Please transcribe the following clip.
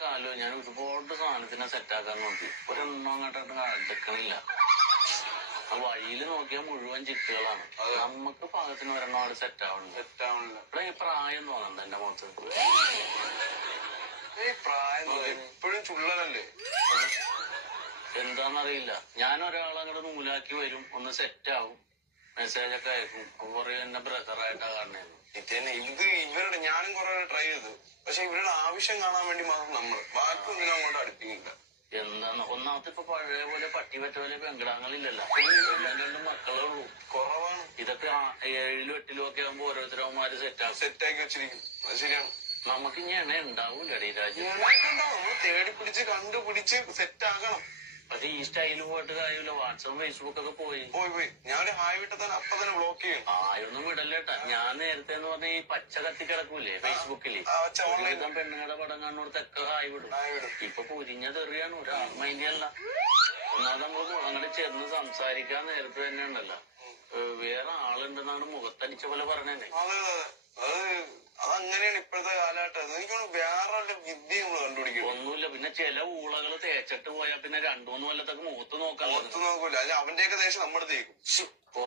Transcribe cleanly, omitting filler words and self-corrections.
കാലോ ഞാൻ ഒരുപാട് സാധനത്തിനെ സെറ്റാക്കാൻ നോക്കി. ഒരെണ്ണം അങ്ങോട്ട് അടുക്കണില്ല. ആ വഴിയിൽ നോക്കിയാൽ മുഴുവൻ ചിക്കുകളാണ്. നമുക്ക് പാകത്തിന് ഒരെണ്ണം അവിടെ സെറ്റാവണില്ല. ഇവിടെ ഈ പ്രായം തോന്നണ്ട എന്റെ മുഖത്ത്. ഇപ്പോഴും ചുള്ളലല്ലേ? എന്താന്നറിയില്ല. ഞാൻ ഒരാളങ്ങോട്ട് നൂലാക്കി വരും, ഒന്ന് സെറ്റാവും, മെസ്സേജൊക്കെ അയക്കും. പറയും എന്നെ ബ്രദറായിട്ടാ കാണുന്നത്. ഇത് ഇവരുടെ ഞാനും കുറെ ട്രൈ ചെയ്തു. പക്ഷെ ഇവരുടെ ആവശ്യം കാണാൻ വേണ്ടി മാത്രം നമ്മൾ ബാക്കി ഒന്നിനും അങ്ങോട്ട് അടുപ്പിക്കില്ല. എന്താന്ന് ഒന്നാമത്തെ ഇപ്പൊ പഴയ പോലെ പട്ടി പറ്റ പോലെ പെങ്കിടാങ്ങളില്ലല്ലോ. രണ്ടും മക്കളേ ഉള്ളൂ. കുറവാണ്. ഇതൊക്കെ 7ലും 8ലും ഒക്കെ ആകുമ്പോ ഓരോരുത്തരവന്മാര് സെറ്റാക്കി വെച്ചിരിക്കും. അത് ശരിയാണ്. നമുക്ക് ഇനി എണ്ണ ഉണ്ടാവൂലടി രാജ്യം. നമ്മൾ തേടി പിടിച്ച് കണ്ടുപിടിച്ച് സെറ്റ് ആക്കണം. പക്ഷെ ഈ സ്റ്റൈല് പോയിട്ട് കാര്യമില്ല. വാട്സപ്പ് ഫേസ്ബുക്ക് ഒക്കെ പോയി. ഞാൻ ഹായ് വിട്ട തന്നെ അപ്പൊ തന്നെ ബ്ലോക്ക് ചെയ്യും. ആയൊന്നും വിടല്ലേട്ടാ. ഞാൻ നേരത്തെ എന്ന് പറഞ്ഞ ഈ പച്ച കത്തി കിടക്കൂലേ ഫേസ്ബുക്കില്, ഒരുവിധം പെണ്ണുങ്ങളുടെ പടം കാണുന്നോടത്തൊക്കെ ഹായ് വിടും. ഇപ്പൊ പൊരിഞ്ഞ തെറിയാണ്. ഒരു മൈൻഡല്ല. ഒന്നാമത് നമ്മൾ അങ്ങോട്ട് ചെന്ന് സംസാരിക്കാൻ നേരത്തെ തന്നെ ഉണ്ടല്ലോ, വേറെ ആളുണ്ടെന്നാണ് മുഖത്തടിച്ച പോലെ പറഞ്ഞേ. അതങ്ങനെയാണ് ഇപ്പോഴത്തെ കാലഘട്ടം. എനിക്കാണ് വേറെ വിദ്യ നമ്മൾ കണ്ടുപിടിക്കും. ഒന്നുമില്ല. പിന്നെ ചില ഊളകള് തേച്ചിട്ട് പോയാൽ പിന്നെ 2-3 കൊല്ലത്തൊക്കെ മുഖത്ത് നോക്കൂല. അവന്റെയൊക്കെ ദേശം നമ്മുടെ തേക്കും.